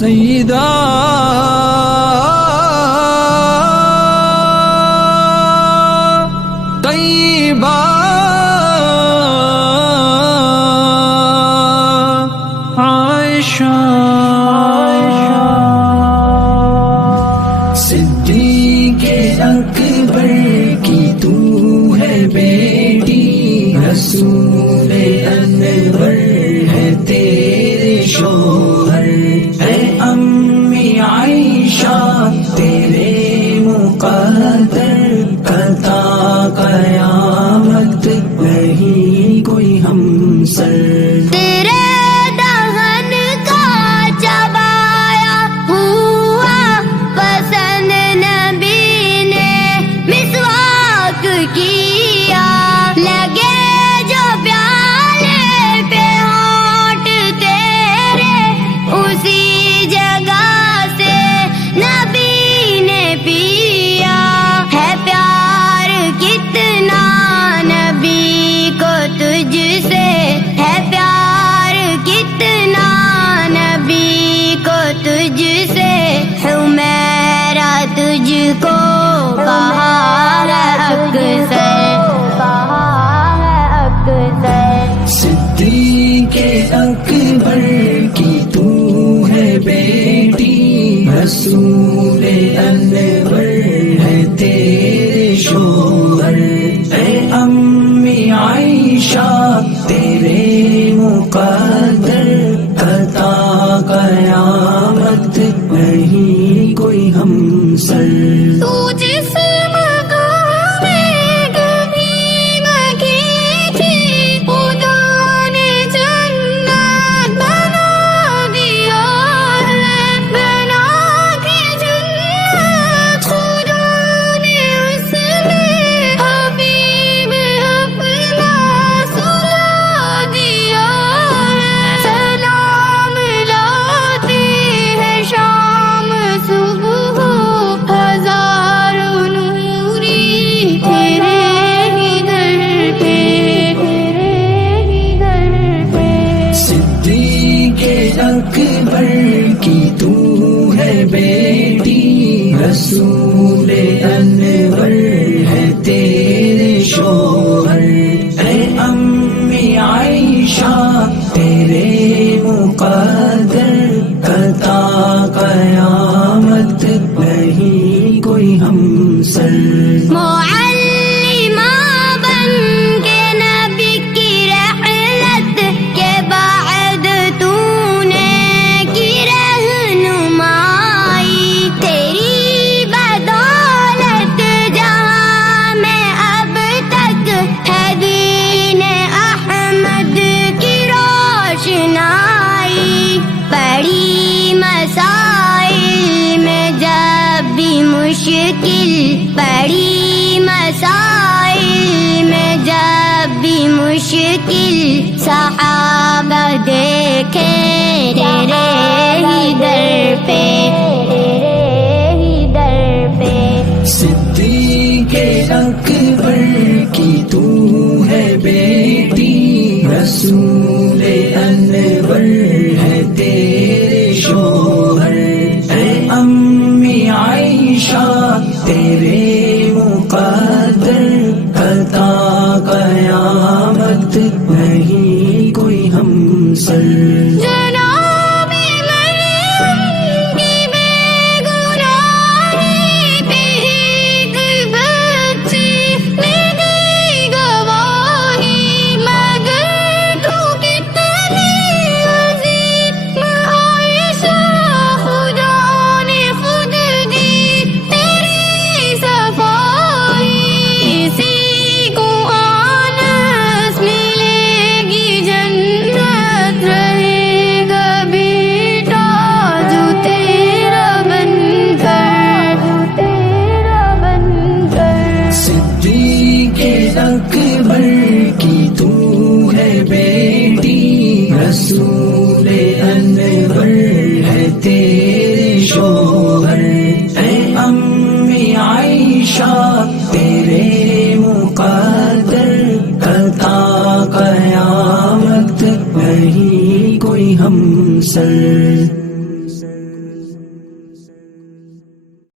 سیدہ طیبہ عائشہ صدیق اکبر کی تو ہے بیٹی، رسول انور ہے تیرے شوہر، اے امی عائشہ تیرے مقدر قطع قیامت نہیں کوئی ہمسر۔ صدیق اکبر کی تو ہے بیٹی، رسول انور ہے تیرے شوہر، اے امی عائشہ تیرے مقدر قطع قیامت نہیں کوئی ہمسر۔ اکبر کی تو ہے بیٹی، رسول انور ہے تیرے شوہر، اے امی عائشہ تیرے مقدر قطع قیامت نہیں کوئی ہمسر۔ بڑی مسائل میں جب بھی مشکل، صحابہ دیکھے تیرے ہی در پہ، تیرے ہی در پہ۔ صدیق اکبر کی تو ہے بیٹی، رسول انور ہے تیرے شوہر، اے امی عائشہ تیرے مقدر قطع قیامت نہیں کوئی ہمسر۔ اکبر کی تو ہے بیٹی، رسول انور ہے تیرے شوہر، اے امی عائشہ تیرے مقدر قطع قیامت نہیں کوئی ہمسر۔